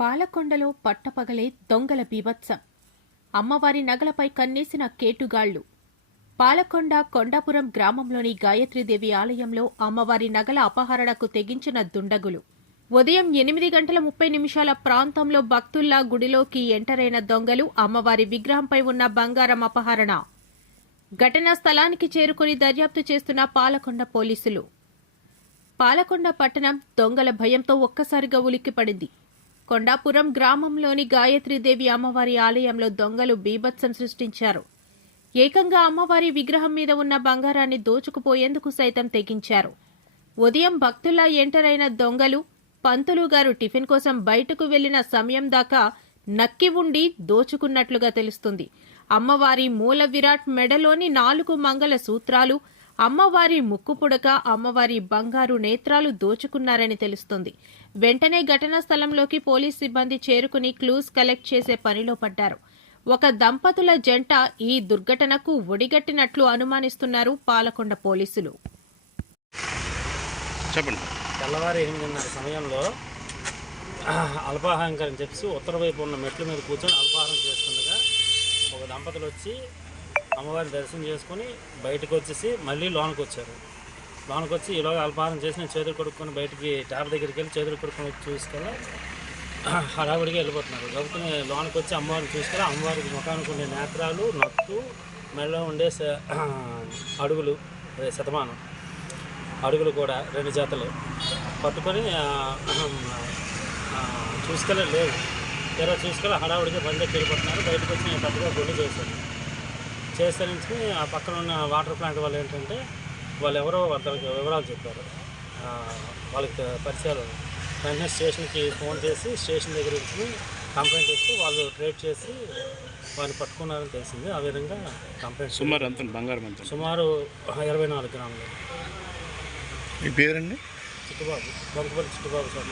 పాలకొండలో పట్టపగలే దొంగల బీభత్సం. అమ్మవారి నగలపై కన్నేసిన కేటుగాళ్లు. పాలకొండ కొండాపురం గ్రామంలోని గాయత్రీదేవి ఆలయంలో అమ్మవారి నగల అపహరణకు తెగించిన దుండగులు. ఉదయం 8:30 ప్రాంతంలో భక్తుల్లా గుడిలోకి ఎంటరైన దొంగలు అమ్మవారి విగ్రహంపై ఉన్న బంగారం అపహరణ. ఘటనా స్థలానికి చేరుకుని దర్యాప్తు చేస్తున్న పాలకొండ పోలీసులు. పాలకొండ పట్టణం దొంగల భయంతో ఒక్కసారిగా ఉలిక్కిపడింది. కొండాపురం గ్రామంలోని గాయత్రీదేవి అమ్మవారి ఆలయంలో దొంగలు బీభత్సం సృష్టించారు. ఏకంగా అమ్మవారి విగ్రహం మీద ఉన్న బంగారాన్ని దోచుకుపోయేందుకు సైతం తెగించారు. ఉదయం భక్తుల్లా ఎంటరైన దొంగలు పంతులు గారు టిఫిన్ కోసం బయటకు వెళ్లిన సమయం దాకా నక్కి ఉండి దోచుకున్నట్లుగా తెలుస్తుంది. అమ్మవారి మూల విరాట్ మెడలోని 4 మంగళ సూత్రాలు, అమ్మవారి ముక్కు పుడక, అమ్మవారి బంగారు నేత్రాలు దోచుకున్నారని తెలుస్తుంది. వెంటనే ఘటనా స్థలంలోకి పోలీస్ సిబ్బంది చేరుకుని క్లూస్ కలెక్ట్ చేసే పనిలో పడ్డారు. ఒక దంపతుల జంట ఈ దుర్ఘటనకు ఒడిగట్టినట్లు అనుమానిస్తున్నారు పాలకొండ పోలీసులు. తెల్లవారి 8:30 సమయంలో అల్పాహారం అని చెప్పి ఉత్తర వైపు ఉన్న మెట్ల మీద కూర్చొని అల్పాహారం చేస్తుండగా ఒక దంపతులు వచ్చి అమ్మవారిని దర్శనం చేసుకుని బయటకు వచ్చేసి మళ్ళీ లోనికి వచ్చారు. లోనికి వచ్చి ఈలోగా అల్పాహారం చేసి నేను చేతులు కొడుక్కొని బయటికి ట్యాప్ దగ్గరికి వెళ్ళి చేతులు కొడుక్కొని చూసుకెళ్ళి హడావుడిగా వెళ్ళిపోతున్నారు. కాబట్టి లోనికి వచ్చి అమ్మవారిని చూసుకెళ్ళి అమ్మవారికి ముఖానికి ఉండే నేత్రాలు, నత్తు, మెడలో ఉండే అడుగులు, అదే శతమానం అడుగులు కూడా 2 జతలు పట్టుకొని చూసుకెళ్ళలేదు. తెర చూసుకెళ్ళి హడావుడిగా బండికి వెళ్ళిపోతున్నారు. బయటకు వచ్చి నేను పెద్దగా గొల్లు చేసరికి ఆ పక్కన ఉన్న వాటర్ ప్లాంట్ వాళ్ళు ఏంటంటే వాళ్ళు ఎవరో వాళ్ళకి వివరాలు చెప్పారు. వాళ్ళకి పరిచయాలు. వెంటనే స్టేషన్కి ఫోన్ చేసి స్టేషన్ దగ్గర నుంచి కంప్లైంట్ ఇస్తూ వాళ్ళు ట్రేట్ చేసి వారిని పట్టుకున్నారని తెలిసింది. ఆ విధంగా కంప్లైంట్ సుమారు అంత బంగారం అంత సుమారు 24 గ్రాములు. మీ పేరండి? చిట్టుబాబు, బంకుపల్లి చిట్టుబాబు సార్.